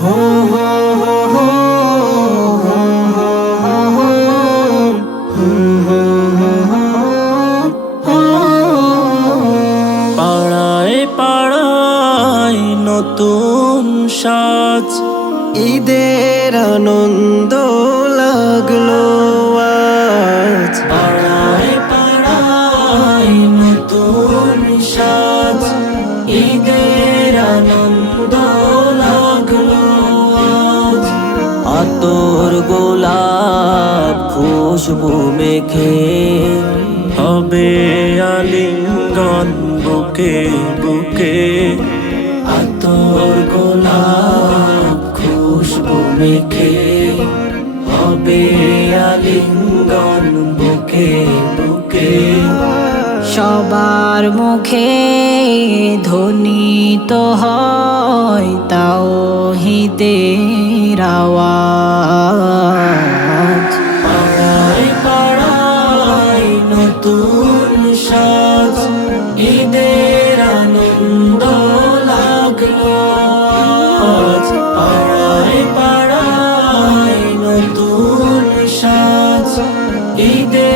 হো হো হো হো পাড়ায় পাড়ায় নতুন সাজ, ঈদের আনন্দ লাগলো আজ। পাড়ায় পাড়ায় নতুন সাজ, ঈদের আনন্দ লাগলো আজ। আতর গোলাপ খুশবু মেখে হবে আলিঙ্গন বুকে বুকে। আতর গোলাপ খুশবু মেখে হবে আলিঙ্গন বুকে বুকে। সবার মুখে ধ্বনিত হয় তাওহীদের আওয়াজ। পাড়ায় পাড়ায় নতুন সাজ, ঈদের আনন্দ লাগলো আজ। পাড়ায় পাড়ায় নতুন সাজ, ঈদের